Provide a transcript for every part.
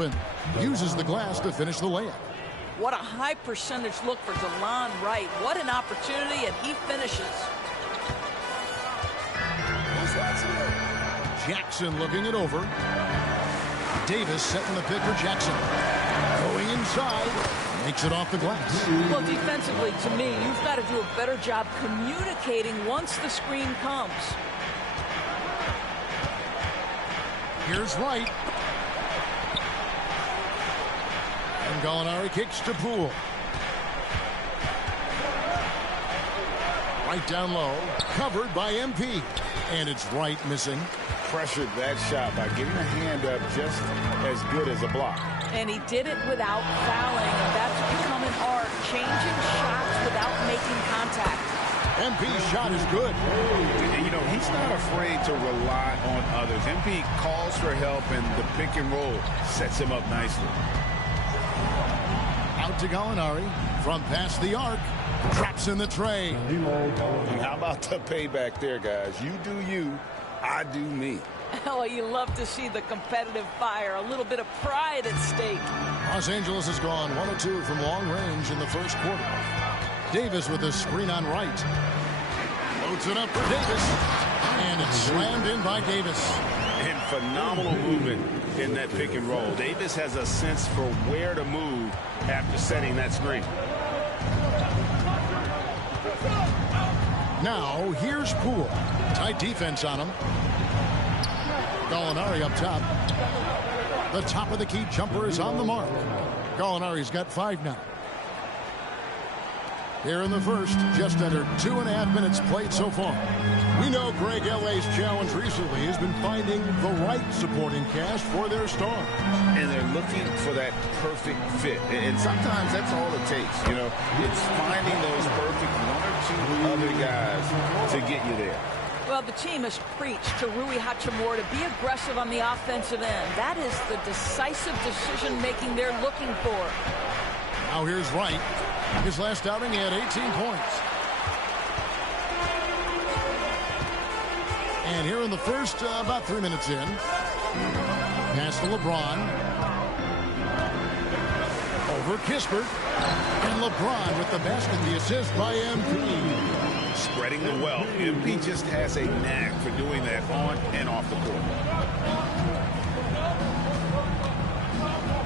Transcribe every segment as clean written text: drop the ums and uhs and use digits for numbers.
open. Uses the glass to finish the layup. What a high percentage look for DeLon Wright. What an opportunity, and he finishes. Jackson looking it over. Davis setting the pick for Jackson. Going inside. Makes it off the glass. Well, defensively, to me, you've got to do a better job communicating once the screen comes. Here's Wright. And Gallinari kicks to Poole. Right down low. Covered by MP. And it's Wright missing. Pressured that shot by getting a hand up just as good as a block. And he did it without fouling, and that's become an art, changing shots without making contact. MP's shot is good. And, you know, he's not afraid to rely on others. MP calls for help, and the pick and roll sets him up nicely. Out to Gallinari from past the arc. Traps in the tray. And how about the payback there, guys? You do you, I do me. Oh, you love to see the competitive fire, a little bit of pride at stake. Los Angeles has gone 1 of 2 from long range in the first quarter. Davis with a screen on Wright. Loads it up for Davis. And it's slammed in by Davis. And phenomenal movement in that pick and roll. Davis has a sense for where to move after setting that screen. Now, here's Poole. Tight defense on him. Gallinari up top. The top of the key jumper is on the mark. Gallinari's got 5 now. Here in the first, just under 2.5 minutes played so far. We know Greg L.A.'s challenge recently has been finding the right supporting cast for their stars. And they're looking for that perfect fit. And sometimes that's all it takes. You know, it's finding those perfect 1 or 2 other guys to get you there. Well, the team has preached to Rui Hachimura to be aggressive on the offensive end. That is the decisive decision-making they're looking for. Now here's Wright. His last outing, he had 18 points. And here in the first, about 3 minutes in. Pass to LeBron. Over Kispert. And LeBron with the basket, the assist by MP. Spreading the wealth. MP just has a knack for doing that on and off the court.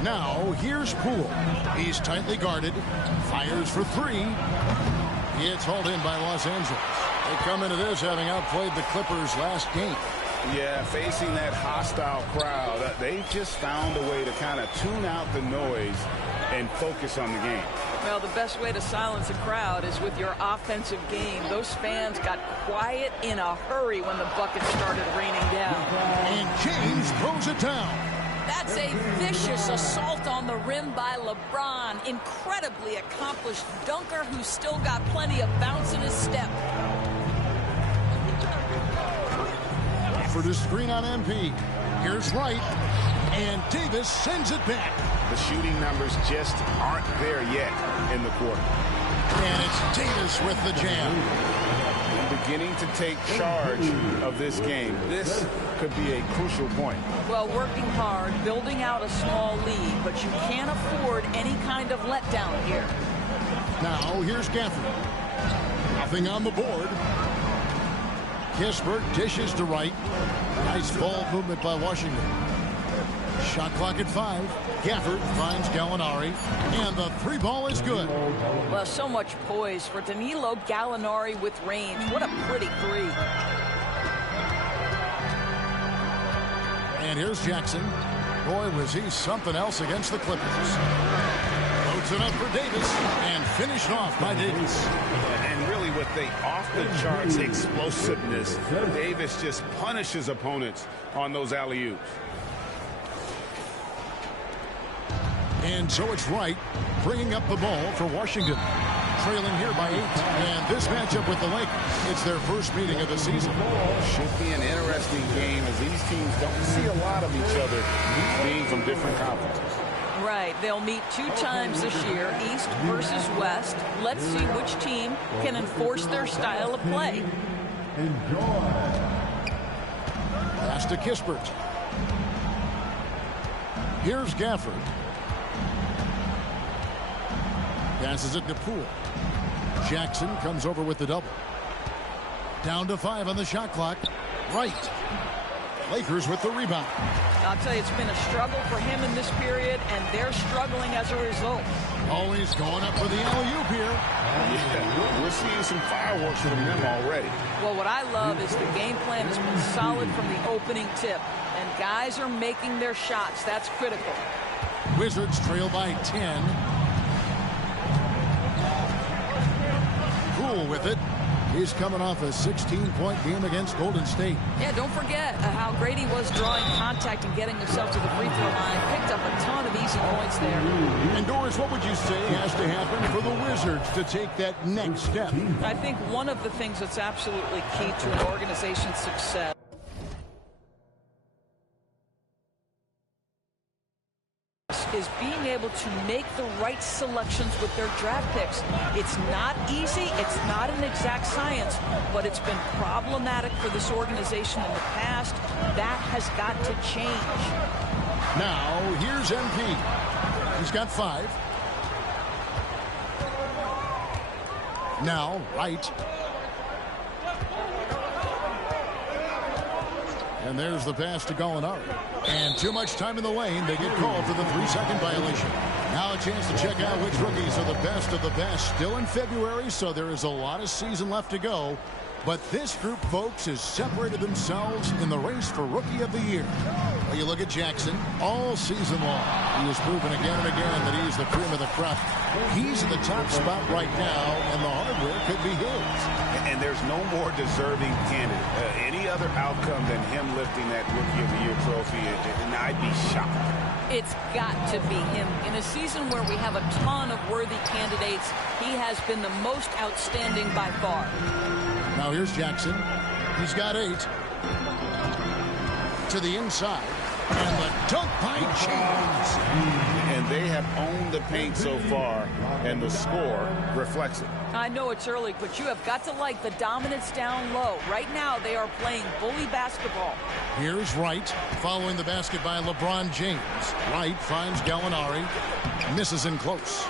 Now, here's Poole. He's tightly guarded. Fires for 3. It's hauled in by Los Angeles. They come into this having outplayed the Clippers last game. Yeah, facing that hostile crowd, they've just found a way to kind of tune out the noise and focus on the game. Well, the best way to silence a crowd is with your offensive game. Those fans got quiet in a hurry when the bucket started raining down. And James throws it down. That's a vicious assault on the rim by LeBron. Incredibly accomplished dunker who's still got plenty of bounce in his step. Offered a screen on MP. Here's Wright. And Davis sends it back. The shooting numbers just aren't there yet in the quarter. And it's Davis with the jam. Beginning to take charge of this game. This could be a crucial point. Well, working hard, building out a small lead, but you can't afford any kind of letdown here. Now, here's Gafford. Nothing on the board. Kispert dishes to Wright. Nice ball movement by Washington. Shot clock at 5. Gafford finds Gallinari. And the 3 ball is good. Well, so much poise for Danilo Gallinari with range. What a pretty 3. And here's Jackson. Boy, was he something else against the Clippers. Loads it up for Davis. And finished off by Davis. And really with the off-the-charts explosiveness, Davis just punishes opponents on those alley-oops. And so it's Wright bringing up the ball for Washington. Trailing here by 8. And this matchup with the Lakers, it's their first meeting of the season. Should be an interesting game as these teams don't see a lot of each other being from different conferences. Right. They'll meet 2 times this year, East versus West. Let's see which team can enforce their style of play. Pass to Kispert. Here's Gafford. Passes it to Poole. Jackson comes over with the double. Down to 5 on the shot clock. Wright. Lakers with the rebound. I'll tell you, it's been a struggle for him in this period, and they're struggling as a result. Always going up for the alley-oop here. Yeah, we're seeing some fireworks from them already. Well, what I love is the game plan has been solid from the opening tip, and guys are making their shots. That's critical. Wizards trail by 10. Poole with it. He's coming off a 16-point game against Golden State. Yeah, don't forget how great he was drawing contact and getting himself to the free throw line. Picked up a ton of easy points there. And Doris, what would you say has to happen for the Wizards to take that next step? I think one of the things that's absolutely key to an organization's success is being able to make the right selections with their draft picks. It's not easy. It's not an exact science, but it's been problematic for this organization in the past. That has got to change. Now, here's MP. He's got 5. Now, Wright. And there's the pass to Gallinari. And too much time in the lane. They get called for the 3-second violation. Now a chance to check out which rookies are the best of the best. Still in February, so there is a lot of season left to go. But this group, folks, has separated themselves in the race for Rookie of the Year. Well, you look at Jackson all season long. He has proven again and again that he's the cream of the crop. He's in the top spot right now, and the hardware could be his. And there's no more deserving candidate. Any other outcome than him lifting that Rookie of the Year trophy, and I'd be shocked. It's got to be him. In a season where we have a ton of worthy candidates, he has been the most outstanding by far. Now here's Jackson. He's got 8. To the inside. And the dunk by James. And they have owned the paint so far, and the score reflects it. I know it's early, but you have got to like the dominance down low. Right now, they are playing bully basketball. Here's Wright, following the basket by LeBron James. Wright finds Gallinari, misses in close.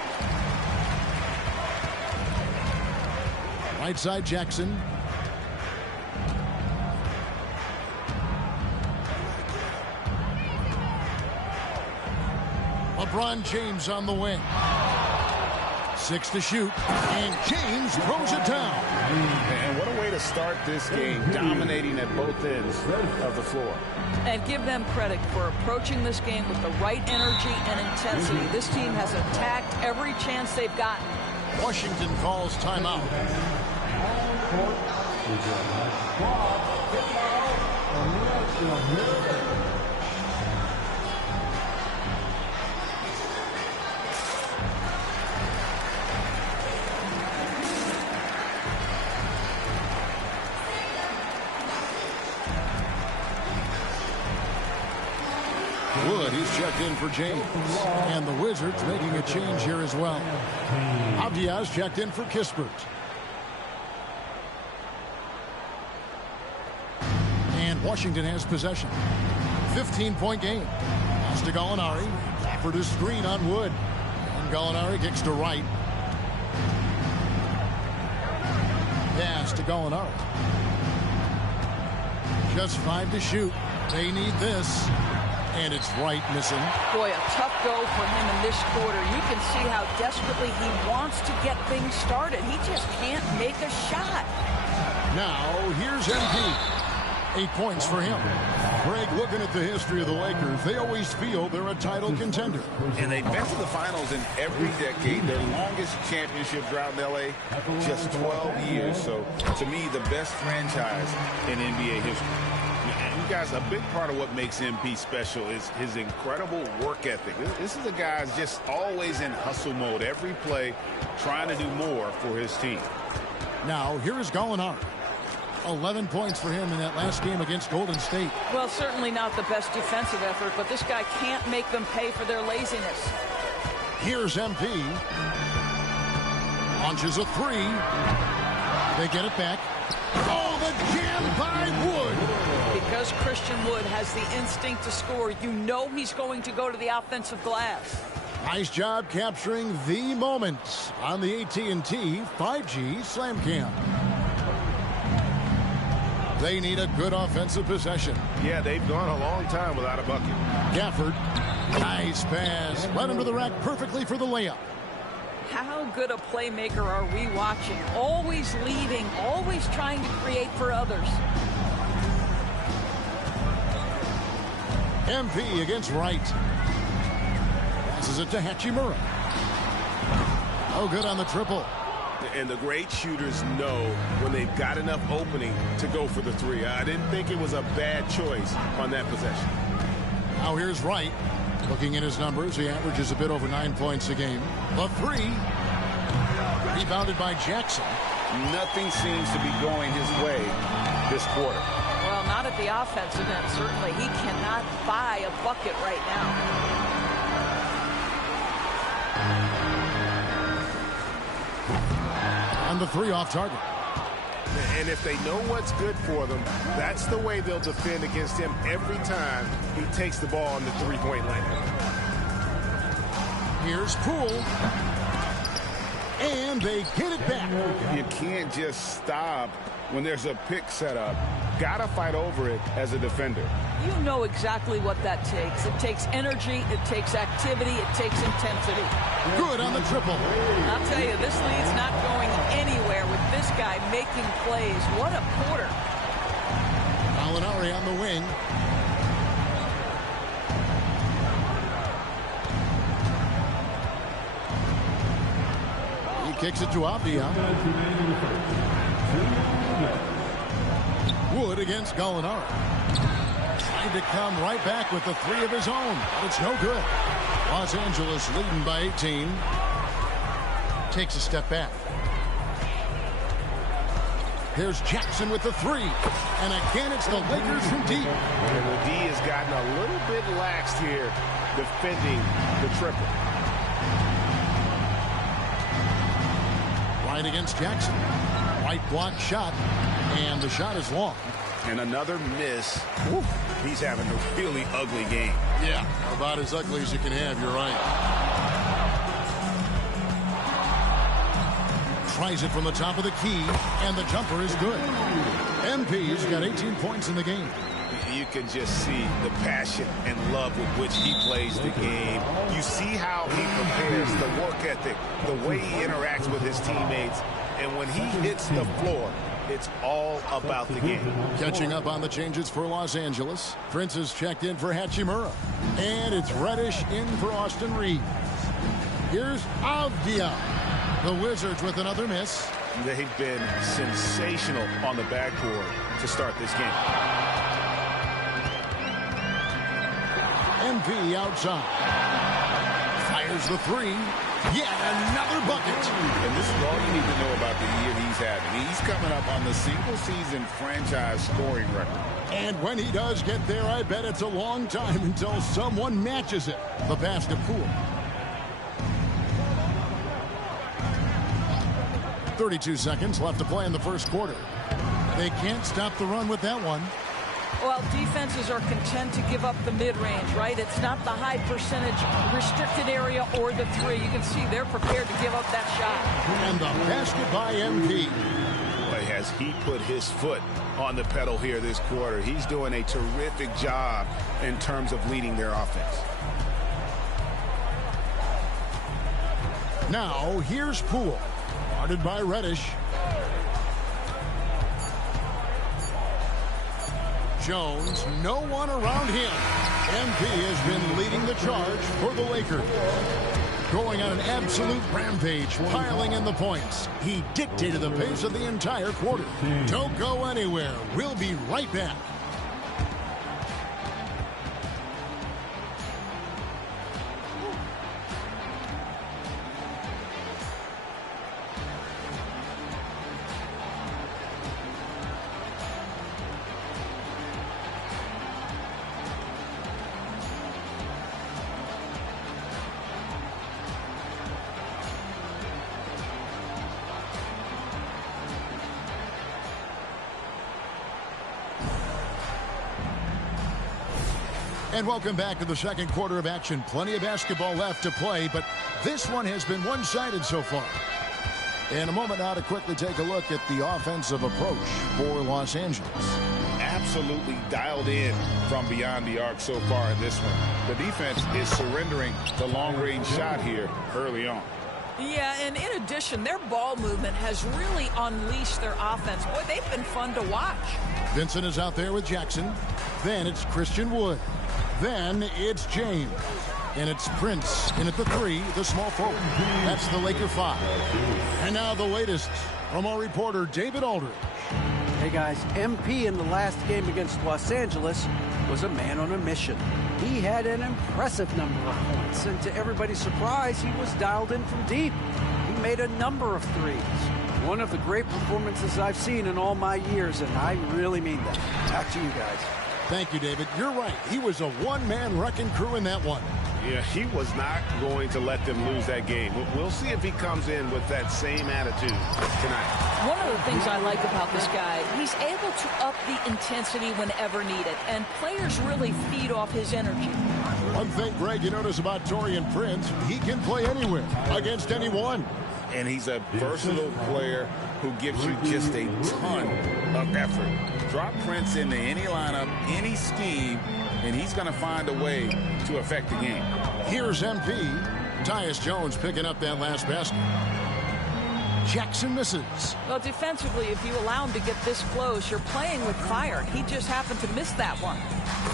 Right side, Jackson. LeBron James on the wing. 6 to shoot, and James throws it down. And what a way to start this game, dominating at both ends of the floor. And give them credit for approaching this game with the right energy and intensity. This team has attacked every chance they've gotten. Washington calls timeout. Wood, he's checked in for James. And the Wizards making a change here as well. Abdiaz checked in for Kispert. And Washington has possession. 15-point game. Pass to Gallinari. Offered a screen on Wood. And Gallinari kicks to Wright. Pass to Gallinari. Just 5 to shoot. They need this. And it's Wright missing. Boy, a tough go for him in this quarter. You can see how desperately he wants to get things started. He just can't make a shot. Now, here's MP. 8 points for him. Greg, looking at the history of the Lakers, they always feel they're a title contender. And they've been to the finals in every decade. Their longest championship drought in L.A., just 12 years. So, to me, the best franchise in NBA history. You guys, a big part of what makes MP special is his incredible work ethic. This is a guy who's just always in hustle mode, every play, trying to do more for his team. Now, here is Gallinari. 11 points for him in that last game against Golden State. Well, certainly not the best defensive effort, but this guy can't make them pay for their laziness. Here's MP. Launches a 3. They get it back. Oh, the jam by Wood. because Christian Wood has the instinct to score, you know he's going to go to the offensive glass. Nice job capturing the moments on the AT&T 5G Slam Cam. They need a good offensive possession. Yeah, they've gone a long time without a bucket. Gafford, nice pass. Led him to the rack perfectly for the layup. How good a playmaker are we watching? Always leading, always trying to create for others. MP against Wright. Passes it to Hachimura. Oh, good on the triple. And the great shooters know when they've got enough opening to go for the three. I didn't think it was a bad choice on that possession. Now here's Wright. Looking at his numbers, he averages a bit over 9 points a game. The three. Rebounded by Jackson. Nothing seems to be going his way this quarter. Well, not at the offensive end, certainly. He cannot buy a bucket right now. And the three off target. And if they know what's good for them, that's the way they'll defend against him every time he takes the ball on the three-point line. Here's Poole. And they get it back. You can't just stop when there's a pick set up. Gotta fight over it as a defender. You know exactly what that takes. It takes energy, it takes activity, it takes intensity. Good on the triple. I'll tell you, this lead's not going anywhere with this guy making plays. What a quarter. Molinari on the wing. He kicks it to Avdia. Wood against Gallinari. Trying to come right back with the three of his own, but it's no good. Los Angeles leading by 18. Takes a step back. Here's Jackson with the three. And again, it's the Lakers from deep. And the D has gotten a little bit laxed here defending the triple. Right against Jackson. Right block shot. And the shot is long. And another miss. Woo. He's having a really ugly game. Yeah, about as ugly as you can have, you're right. Tries it from the top of the key, and the jumper is good. MP's got 18 points in the game. You can just see the passion and love with which he plays the game. You see how he prepares, the work ethic, the way he interacts with his teammates. And when he hits the floor, it's all about the game. Catching up on the changes for Los Angeles. Prince is checked in for Hachimura. And it's Reddish in for Austin Reeves. Here's Avdia. The Wizards with another miss. They've been sensational on the backboard to start this game. MP outside. Fires the three. Yet another bucket. And this is all you need to know about the year he's having. He's coming up on the single-season franchise scoring record. And when he does get there, I bet it's a long time until someone matches it. The pass to Poole. 32 seconds left to play in the first quarter. They can't stop the run with that one. Well, defenses are content to give up the mid-range, right? It's not the high percentage restricted area or the three. You can see they're prepared to give up that shot. And the basket by MP. Boy, has he put his foot on the pedal here this quarter. He's doing a terrific job in terms of leading their offense. Now, here's Poole. Guarded by Reddish. Jones, no one around him. MP has been leading the charge for the Lakers. Going on an absolute rampage, piling in the points. He dictated the pace of the entire quarter. Don't go anywhere. We'll be right back. And welcome back to the second quarter of action. Plenty of basketball left to play, but this one has been one-sided so far. In a moment now to quickly take a look at the offensive approach for Los Angeles. Absolutely dialed in from beyond the arc so far in this one. The defense is surrendering the long-range shot here early on. Yeah, and in addition, their ball movement has really unleashed their offense. Boy, they've been fun to watch. Vincent is out there with Jackson. Then it's Christian Wood. Then it's James. And it's Prince in at the 3, the small forward. That's the Laker 5. And now the latest from our reporter, David Aldridge. Hey guys, MP in the last game against Los Angeles was a man on a mission. He had an impressive number of points, and to everybody's surprise, he was dialed in from deep. He made a number of threes. One of the great performances I've seen in all my years, and I really mean that. Back to you guys. Thank you, David. You're right. He was a one-man wrecking crew in that one. Yeah, he was not going to let them lose that game. We'll see if he comes in with that same attitude tonight. One of the things I like about this guy, he's able to up the intensity whenever needed, and players really feed off his energy. One thing, Greg, you notice about Taurean Prince, he can play anywhere, against anyone. And he's a versatile player who gives you just a ton of effort. Drop Prince into any lineup, any scheme, and he's going to find a way to affect the game. Here's MP. Tyus Jones picking up that last basket. Jackson misses. Well, defensively, if you allow him to get this close, you're playing with fire. He just happened to miss that one.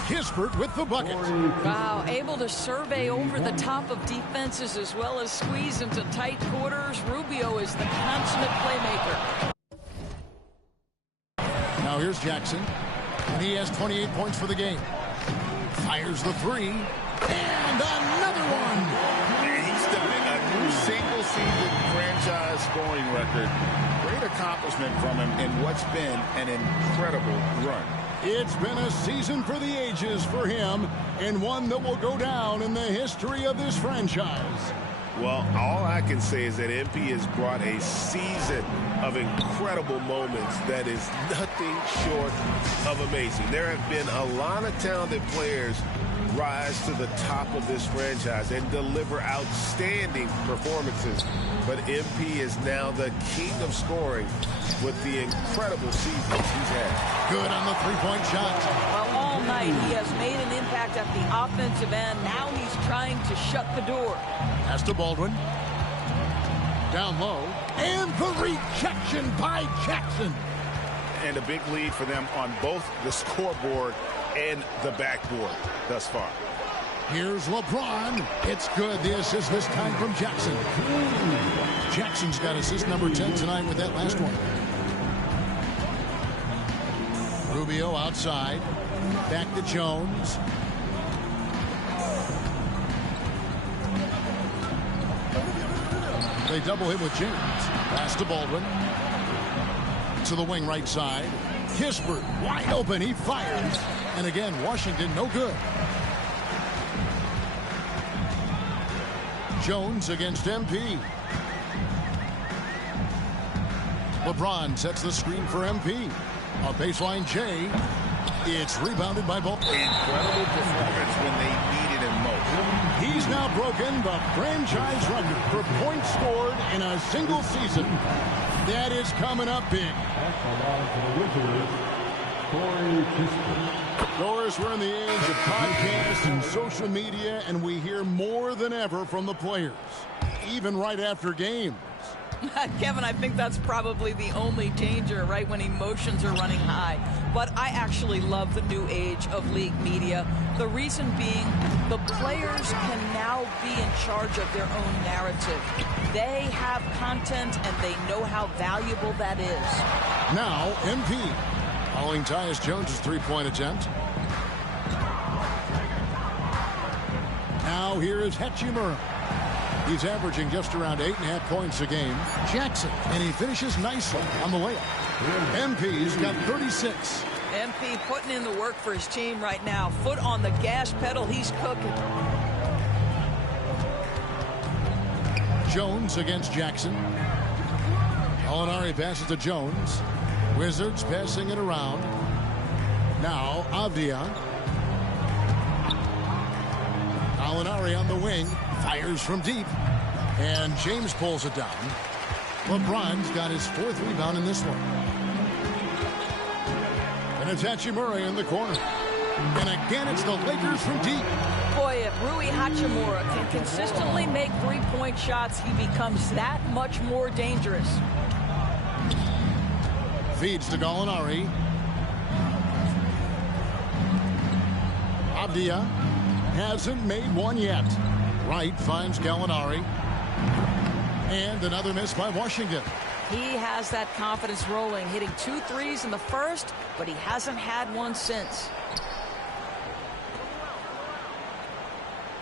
Kispert with the bucket. Wow, able to survey over the top of defenses as well as squeeze into tight quarters. Rubio is the consummate playmaker. Now here's Jackson, and he has 28 points for the game. Fires the 3, and another one. And he's setting a new single-season franchise scoring record. Great accomplishment from him in what's been an incredible run. It's been a season for the ages for him, and one that will go down in the history of this franchise. Well, all I can say is that MP has brought a season of incredible moments that is nothing short of amazing. There have been a lot of talented players rise to the top of this franchise and deliver outstanding performances. But MP is now the king of scoring with the incredible seasons he's had. Good on the three-point shot. Well, all night he has made an impact at the offensive end. Now he's trying to shut the door. Pass to Baldwin. Down low. And the rejection by Jackson. And a big lead for them on both the scoreboard and the backboard thus far. Here's LeBron. It's good. The assist this time from Jackson. Jackson's got assist number 10 tonight with that last one. Rubio outside. Back to Jones. They double him with James. Pass to Baldwin. To the wing right side. Kispert wide open. He fires. And again, Washington no good. Jones against MP. LeBron sets the screen for MP. A baseline J. It's rebounded by both. Incredible performance when they needed him most. He's now broken the franchise record for points scored in a single season. That is coming up big. Doris, we're in the age of podcasts and social media, and we hear more than ever from the players, even right after games. Kevin, I think that's probably the only danger, right, when emotions are running high. But I actually love the new age of league media. The reason being, the players can now be in charge of their own narrative. They have content, and they know how valuable that is. Now, MP, following Tyus Jones' three-point attempt. Now here is Hachimura. He's averaging just around 8.5 points a game. Jackson, and he finishes nicely on the layup. MP's got 36. MP putting in the work for his team right now. Foot on the gas pedal, he's cooking. Jones against Jackson. Molinari passes to Jones. Wizards passing it around. Now Avdia. Gallinari on the wing, fires from deep, and James pulls it down. LeBron's got his 4th rebound in this one. And it's Hachimura in the corner. And again, it's the Lakers from deep. Boy, if Rui Hachimura can consistently make three-point shots, he becomes that much more dangerous. Feeds to Gallinari. Avdia hasn't made one yet. Wright finds Gallinari. And another miss by Washington. He has that confidence rolling, hitting 2 threes in the first, but he hasn't had one since.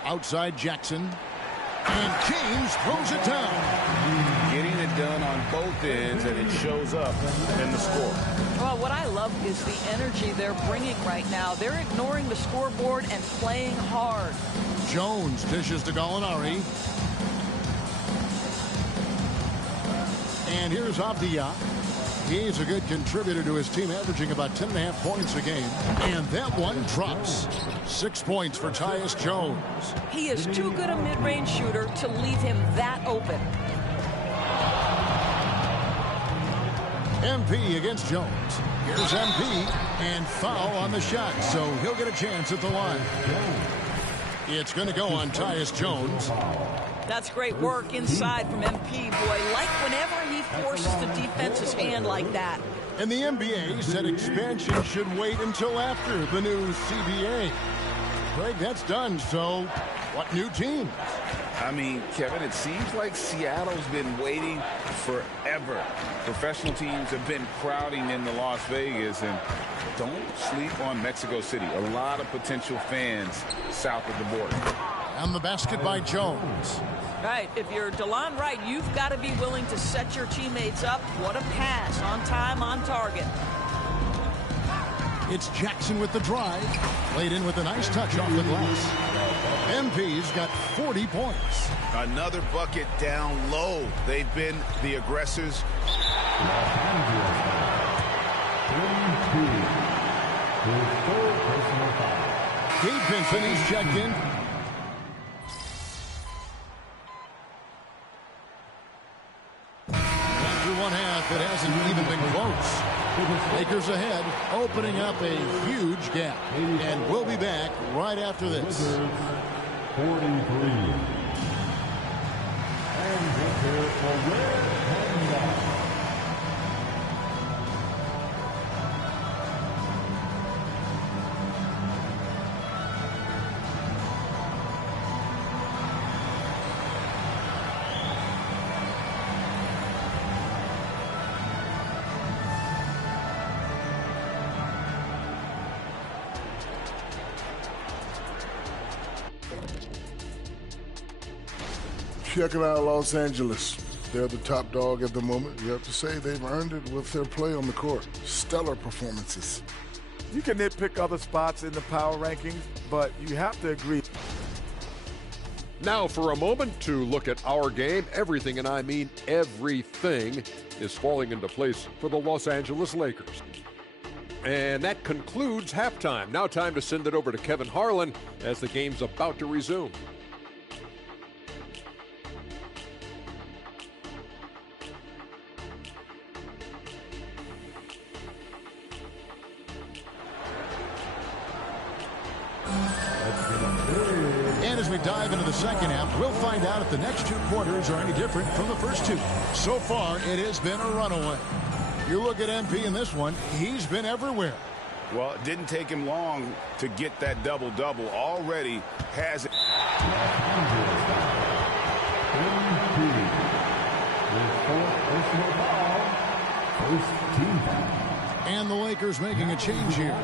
Outside Jackson. And James throws it down. Getting it done on both ends, and it shows up in the score. Well, what I love is the energy they're bringing right now. They're ignoring the scoreboard and playing hard. Jones dishes to Gallinari. And here's Avdia. He's a good contributor to his team, averaging about 10.5 points a game. And that one drops. 6 points for Tyus Jones. He is too good a mid-range shooter to leave him that open. MP against Jones. Here's MP, and foul on the shot, so he'll get a chance at the line. It's going to go on Tyus Jones. That's great work inside from MP, boy. Like whenever he forces the defense's hand like that. And the NBA said expansion should wait until after the new CBA. Greg, that's done, so what new teams? I mean, Kevin, it seems like Seattle's been waiting forever. Professional teams have been crowding into Las Vegas, and don't sleep on Mexico City. A lot of potential fans south of the border. And the basket by Jones. Right, if you're DeLon Wright, you've got to be willing to set your teammates up. What a pass, on time, on target. It's Jackson with the drive. Laid in with a nice touch off the glass. MP's got 40 points. Another bucket down low. They've been the aggressors. Gabe Vincent, he's checked in. After one half, it hasn't even been close. Lakers ahead, opening up a huge gap. And we'll be back right after this. 43. And prepare for red and Checking out Los Angeles. They're the top dog at the moment. You have to say they've earned it with their play on the court. Stellar performances. You can nitpick other spots in the power rankings, but you have to agree. Now for a moment to look at our game. Everything, and I mean everything, is falling into place for the Los Angeles Lakers. And that concludes halftime. Now time to send it over to Kevin Harlan as the game's about to resume. And as we dive into the second half, we'll find out if the next 2 quarters are any different from the first 2. So far, it has been a runaway. You look at MP in this one, he's been everywhere. Well, it didn't take him long to get that double-double. Already has it. First team foul. And the Lakers making a change here.